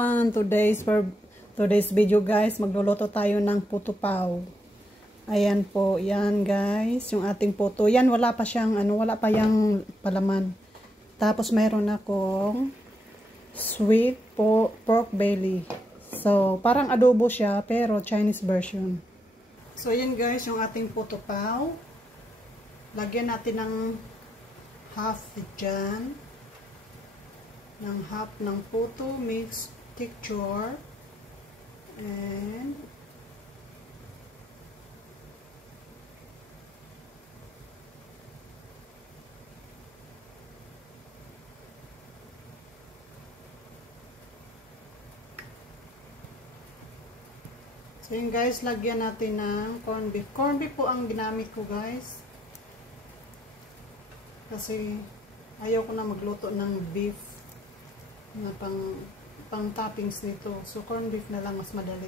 Today's video guys, magluluto tayo ng puto pao. Ayan po, yan guys, yung ating puto. Yan wala pa siyang wala pa yang palaman. Tapos mayroon akong sweet pork belly. So, parang adobo siya pero Chinese version. So, yan guys, yung ating puto pao. Lagyan natin ng half dyan. Ng half ng puto mix texture. And so yun guys, lagyan natin ng corn beef. Corn beef po ang ginamit ko guys. Kasi ayaw ko na magluto ng beef na pang toppings nito. So corn beef na lang mas madali.